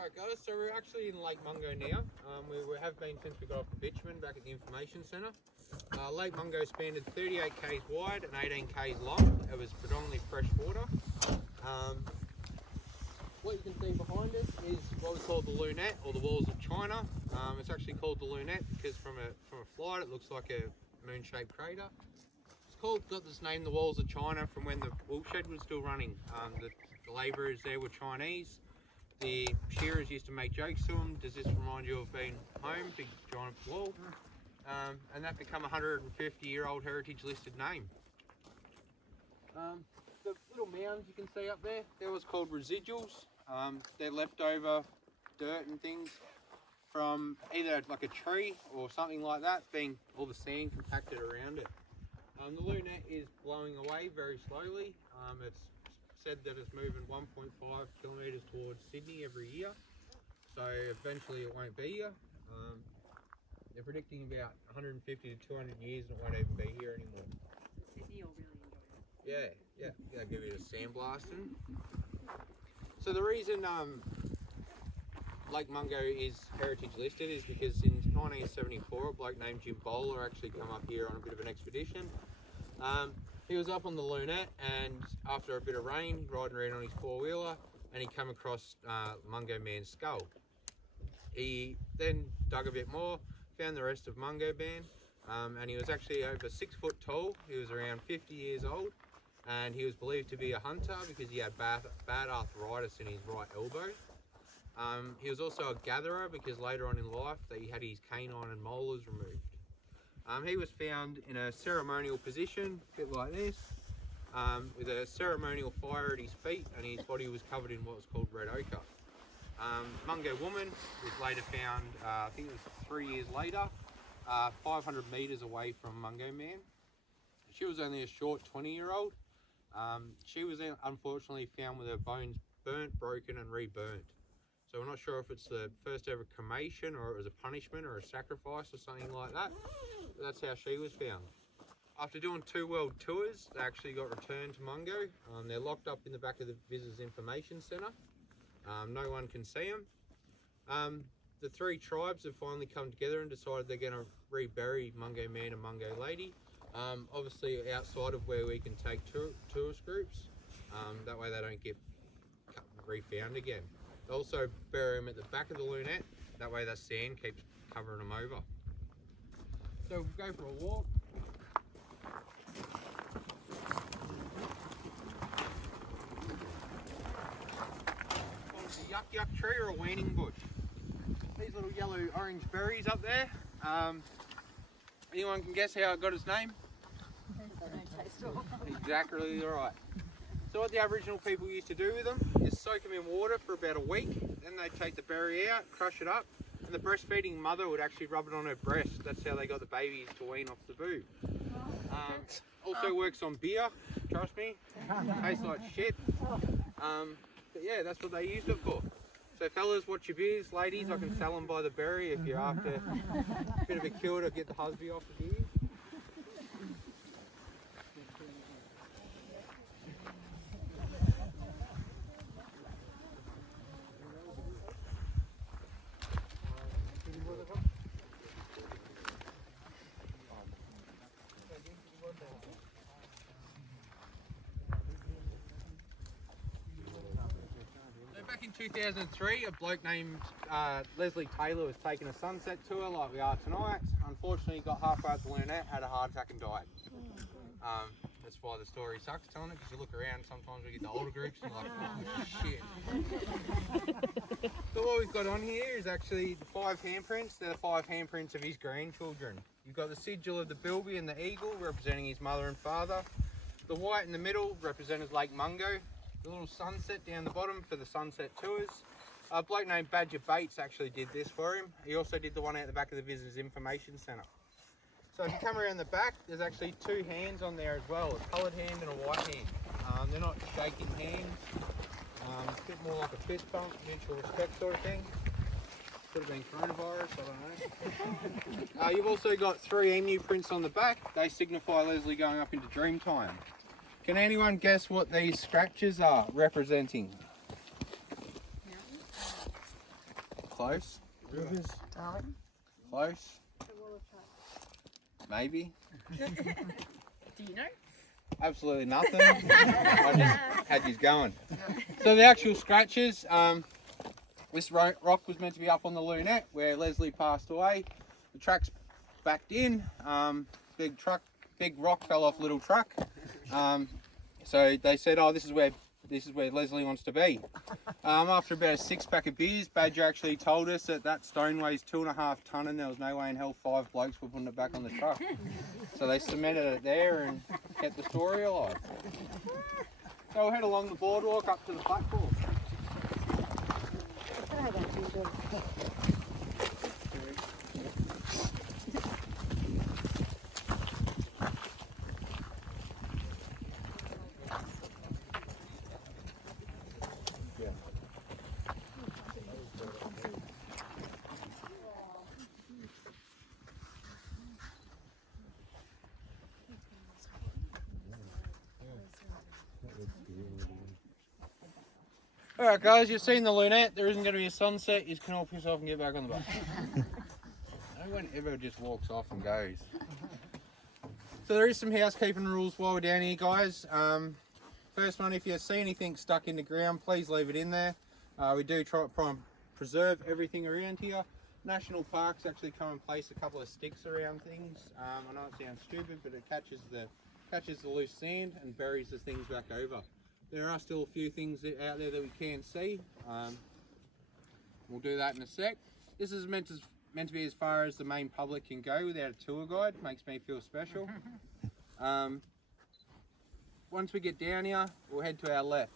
Alright guys, so we're actually in Lake Mungo now. We have been since we got off the bitumen back at the information centre. Lake Mungo spanned 38 k's wide and 18 k's long. It was predominantly fresh water. What you can see behind us is what we call the lunette, or the walls of China. It's actually called the lunette because from a flight it looks like a moon-shaped crater. Got this name, the walls of China, from when the wool shed was still running. The labourers there were Chinese. The shearers used to make jokes to them. Does this remind you of being home? Big giant wall. And that become a 150-year-old heritage listed name. The little mounds you can see up there, they're what's called residuals. They're leftover dirt and things from either like a tree or something like that, being all the sand compacted around it. The lunette is blowing away very slowly. It's said that it's moving 1.5 kilometres towards Sydney every year, so eventually it won't be here. They're predicting about 150 to 200 years and it won't even be here anymore. Sydney will really enjoy it. Yeah, they'll give you a sandblasting. So the reason Lake Mungo is heritage listed is because in 1974 a bloke named Jim Bowler actually come up here on a bit of an expedition. He was up on the lunette, and after a bit of rain, riding around on his four-wheeler, and he came across Mungo Man's skull. He then dug a bit more, found the rest of Mungo Man, and he was actually over 6 foot tall. He was around 50 years old, and he was believed to be a hunter because he had bad arthritis in his right elbow. He was also a gatherer because later on in life he had his canine and molars removed. He was found in a ceremonial position, a bit like this, with a ceremonial fire at his feet, and his body was covered in what was called red ochre. Mungo Woman was later found, I think it was 3 years later, 500 metres away from Mungo Man. She was only a short 20-year-old. She was unfortunately found with her bones burnt, broken and reburnt. So we're not sure if it's the first ever cremation or it was a punishment or a sacrifice or something like that. But that's how she was found. After doing 2 world tours, they actually got returned to Mungo. They're locked up in the back of the Visitors Information Centre. No one can see them. The 3 tribes have finally come together and decided they're going to rebury Mungo Man and Mungo Lady. Obviously outside of where we can take tourist groups. That way they don't get refound again. They also bury them at the back of the lunette. That way the sand keeps covering them over. So we'll go for a walk. A yuck tree or a waning bush. These little yellow orange berries up there. Anyone can guess how it got its name? Exactly right. So what the Aboriginal people used to do with them is soak them in water for about a week, then they'd take the berry out, crush it up, and the breastfeeding mother would actually rub it on her breast. That's how they got the babies to wean off the boob. Also works on beer, trust me, tastes like shit. But yeah, that's what they used it for. So fellas, watch your beers. Ladies, I can sell them by the berry if you're after a bit of a cure to get the husband off the beer. Back in 2003, a bloke named Leslie Taylor was taking a sunset tour like we are tonight. Unfortunately, he got halfway up the lunette, had a heart attack and died. That's why the story sucks telling it, because you look around, sometimes we get the older groups and you're like, oh shit. So what we've got on here is actually the 5 handprints. They're the 5 handprints of his grandchildren. You've got the sigil of the bilby and the eagle representing his mother and father. The white in the middle represents Lake Mungo. The little sunset down the bottom for the sunset tours. A bloke named Badger Bates actually did this for him. He also did the one out the back of the Visitors Information Centre. So if you come around the back, there's actually 2 hands on there as well, a coloured hand and a white hand. They're not shaking hands. It's a bit more like a fist bump, mutual respect sort of thing. Could have been coronavirus, I don't know. You've also got 3 emu prints on the back. They signify Leslie going up into Dreamtime. Can anyone guess what these scratches are representing? close. Darling. Close. Maybe. Do you know? Absolutely nothing. I just had you going. So the actual scratches, this rock was meant to be up on the Lunette where Leslie passed away. The track's backed in. Big rock fell off little truck. So they said, oh, this is where Leslie wants to be. After about a 6-pack of beers, Badger actually told us that stone weighs 2.5 tonne and there was no way in hell 5 blokes were putting it back on the truck. So they cemented it there and kept the story alive. So we'll head along the boardwalk up to the platform. Alright guys, you've seen the Lunette, there isn't going to be a sunset, you can all piss off and get back on the bus. No one ever just walks off and goes. So there is some housekeeping rules while we're down here guys. First one, if you see anything stuck in the ground, please leave it in there. We do try and preserve everything around here. National parks actually come and place a couple of sticks around things. I know it sounds stupid, but it catches the loose sand and buries the things back over. There are still a few things out there that we can see. We'll do that in a sec. This is meant to be as far as the main public can go without a tour guide. Makes me feel special. Once we get down here, we'll head to our left.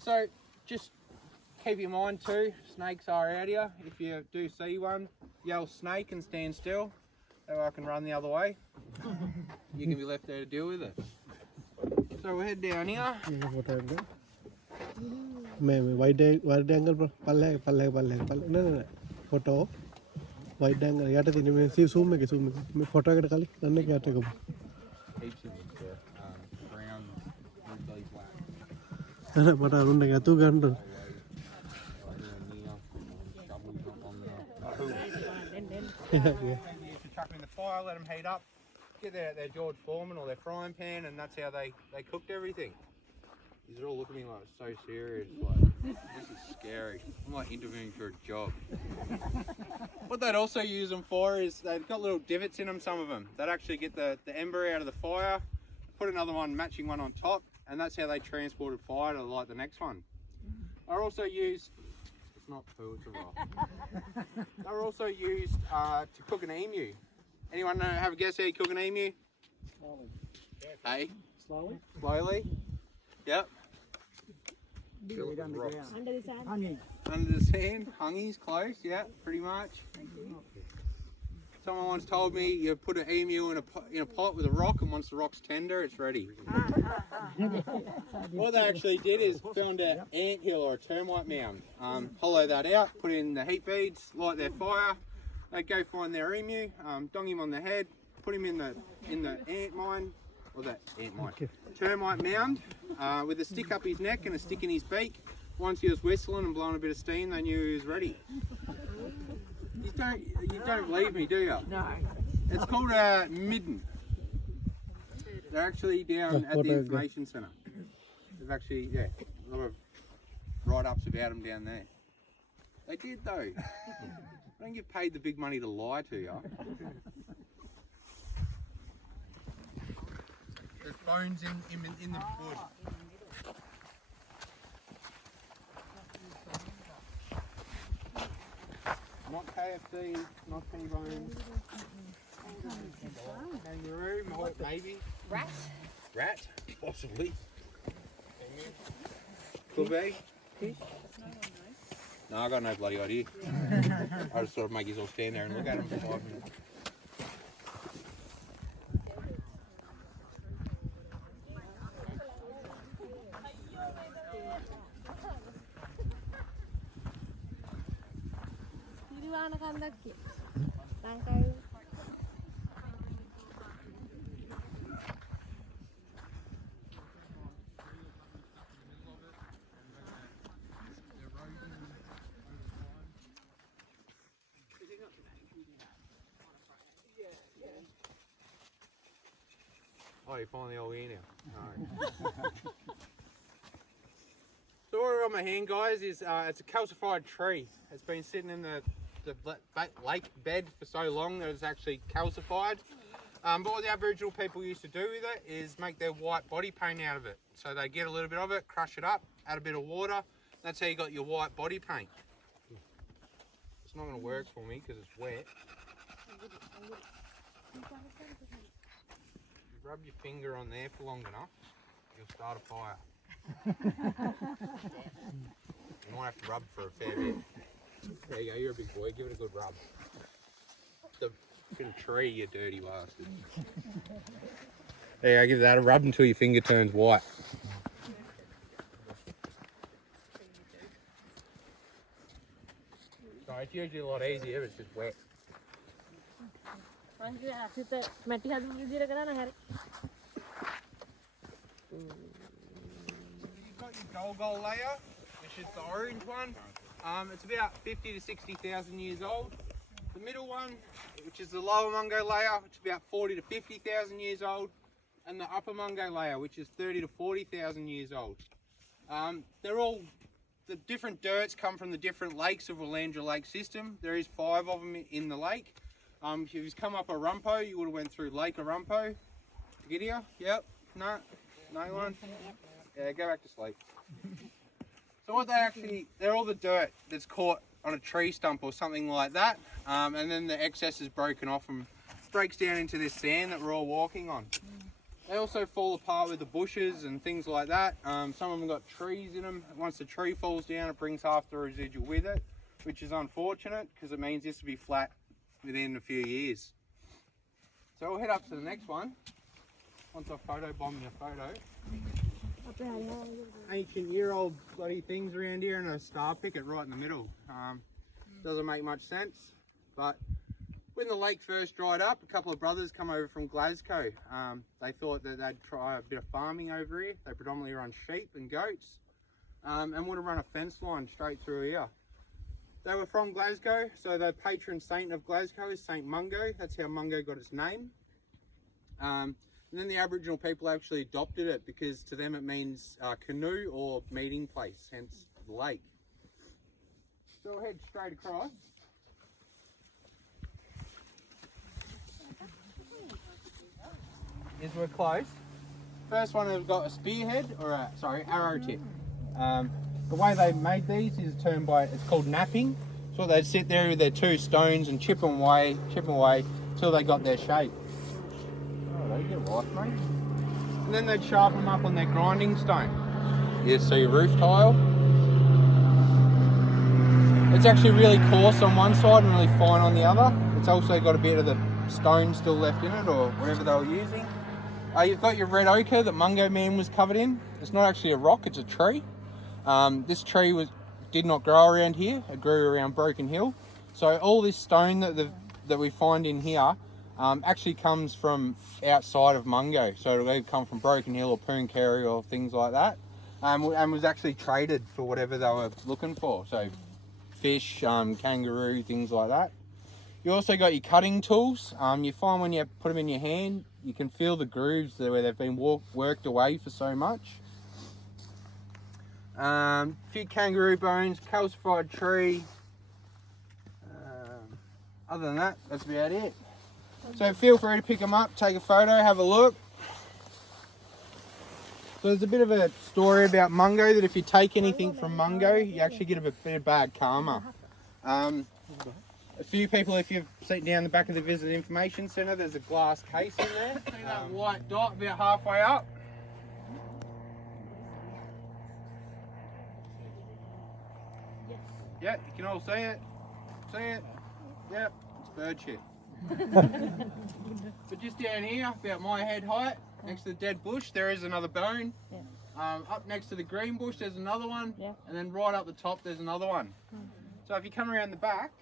So just keep in mind too, snakes are out here. If you do see one, yell snake and stand still. So I can run the other way. You can be left there to deal with it. So we'll head down here. Wide angle no photo wide angle yata tini see zoom me photo ekata kali nanne kya take Heaps of them, brown, really black. ana pata arunda kya tu ganda Chuck them in the fire, let them heat up. Get their George Foreman or their frying pan, and that's how they cooked everything. These are all looking at me like so serious, like this is scary. I'm like interviewing for a job. What they'd also use them for is they've got little divots in them, some of them. They'd actually get the ember out of the fire, put another one, matching one on top, and that's how they transported fire to light the next one. They're also used, it's not poo, it's a rock. They're also used to cook an emu. Anyone have a guess how you cook an emu? slowly Hey? slowly Slowly? Yep. Under the sand. Under the sand, hungies, close, yeah, pretty much. Someone once told me you put an emu in a pot with a rock, and once the rock's tender, it's ready. What they actually did is found an anthill or a termite mound, hollow that out, put in the heat beads, light their fire. They'd go find their emu, dong him on the head, put him in the ant mine, or the ant mine, termite mound, with a stick up his neck and a stick in his beak. Once he was whistling and blowing a bit of steam, they knew he was ready. You don't believe me, do you? No. It's called a midden. They're actually down at the information centre. They've actually, yeah, a lot of write-ups about them down there. They did though. I don't get paid the big money to lie to you. There's bones in the wood. Not KFC, not T-bone. Kangaroo, maybe. Rat? Rat, possibly. Could be. No, I got no bloody idea. I just sort of make you all stand there and look at them for 5 minutes. Oh, you're finally all here now. Alright. So what I've got in my hand, guys, is it's a calcified tree. It's been sitting in the lake bed for so long that it's actually calcified. But what the Aboriginal people used to do with it is make their white body paint out of it. So they get a little bit of it, crush it up, add a bit of water. That's how you got your white body paint. It's not going to work for me because it's wet. If you rub your finger on there for long enough, you'll start a fire. You might have to rub for a fair bit. There you go, you're a big boy, give it a good rub. The freaking tree, you dirty bastard. There you go, give that a rub until your finger turns white. So it's usually a lot easier, but it's just wet. You've got your Golgol layer, which is the orange one. It's about 50 to 60,000 years old. The middle one, which is the lower Mungo layer, which is about 40 to 50,000 years old. And the upper Mungo layer, which is 30 to 40,000 years old. They're all, the different dirts come from the different lakes of Willandra Lake system. There is 5 of them in the lake. If you've come up Arumpo, you would have went through Lake Arumpo to get here. Yep, no one. Yeah, go back to sleep. So what they're all the dirt that's caught on a tree stump or something like that. And then the excess is broken off and breaks down into this sand that we're all walking on. They also fall apart with the bushes and things like that. Some of them got trees in them. Once the tree falls down, it brings half the residual with it, which is unfortunate because it means this will be flat within a few years. So we'll head up to the next one. Once I photobomb your photo. Ancient year-old bloody things around here and a star picket right in the middle. Doesn't make much sense, but when the lake first dried up, a couple of brothers come over from Glasgow. They thought that they'd try a bit of farming over here. They predominantly run sheep and goats, and would have run a fence line straight through here. They were from Glasgow, so the patron saint of Glasgow is Saint Mungo. That's how Mungo got its name. And then the Aboriginal people actually adopted it because to them it means canoe or meeting place, hence the lake. So we'll head straight across. As we're close. First one has got a spearhead or arrow tip. The way they made these is it's called napping. So they'd sit there with their 2 stones and chip away till they got their shape. Oh, they get a life, mate. And then they'd sharpen them up on their grinding stone. You see your roof tile. It's actually really coarse on one side and really fine on the other. It's also got a bit of the stone still left in it or whatever they were using. You've got your red ochre that Mungo Man was covered in. It's not actually a rock, it's a tree. This tree did not grow around here, it grew around Broken Hill. So all this stone that we find in here actually comes from outside of Mungo. So it'll either come from Broken Hill or Pooncarie or things like that. And was actually traded for whatever they were looking for. So fish, kangaroo, things like that. You also got your cutting tools. You find when you put them in your hand, you can feel the grooves there where they've been worked away for so much. Few kangaroo bones, calcified tree. Other than that, that's about it. So feel free to pick them up, take a photo, have a look. So there's a bit of a story about Mungo that if you take anything from Mungo, you actually get a bit of bad karma. A few people, if you've seen down the back of the Visitor Information Centre, there's a glass case in there. See that white dot about halfway up? Yes. Yeah, you can all see it. See it? Yep, it's bird shit. But just down here, about my head height, next to the dead bush, there is another bone. Yeah. Up next to the green bush, there's another one. Yeah. And then right up the top, there's another one. So if you come around the back,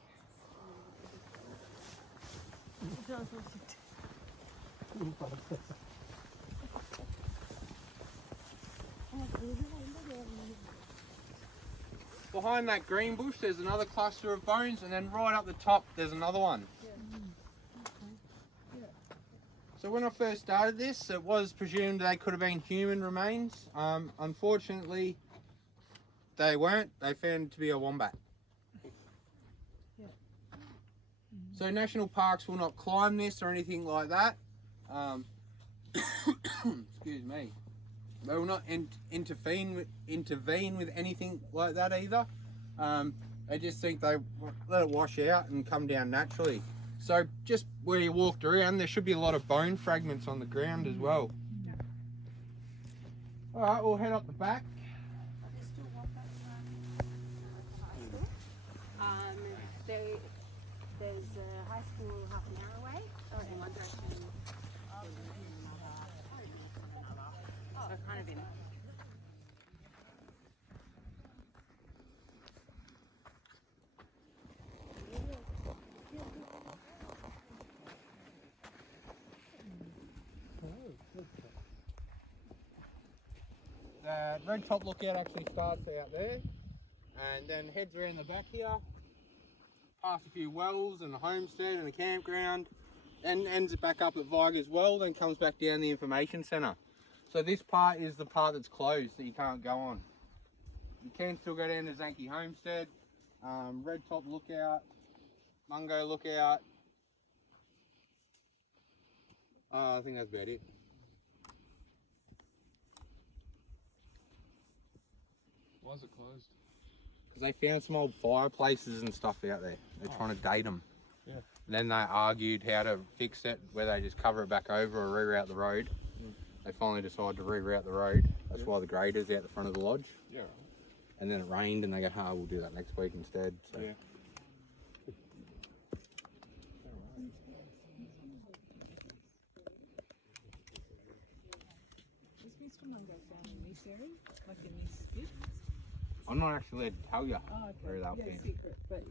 behind that green bush there's another cluster of bones, and then right up the top there's another one. So when I first started this, it was presumed they could have been human remains. Unfortunately, they weren't. They found it to be a wombat. So national parks will not climb this or anything like that. Excuse me. They will not intervene with anything like that either. They just think they let it wash out and come down naturally. So just where you walked around, there should be a lot of bone fragments on the ground as well. Yeah. All right, we'll head up the back. They still walk that high school. There's a high school half an hour away, or in one direction. So kind of in. The red top lookout actually starts out there and then heads around the back here, past a few wells and a homestead and a campground, and ends it back up at Viger's Well, then comes back down the information centre. So this part is the part that's closed that you can't go on. You can still go down to Zanky Homestead, Red Top Lookout, Mungo Lookout. I think that's about it. Why is it closed? Because they found some old fireplaces and stuff out there. They're trying to date them. Yeah. Then they argued how to fix it, whether they just cover it back over or reroute the road. They finally decided to reroute the road. That's why the grader's out the front of the lodge. Yeah. And then it rained and they go, we'll do that next week instead. So. Yeah. Is Mr. Mungo found in this area? Like in this bit? I'm not actually allowed to tell you Oh, okay. where they'll Yeah, found. secret, but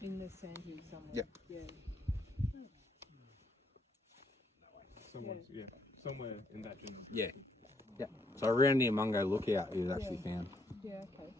in the sand hill somewhere. Yeah. Yeah. Somewhere in that general. Yeah. So around near Mungo Lookout, it was actually found. Yeah, okay.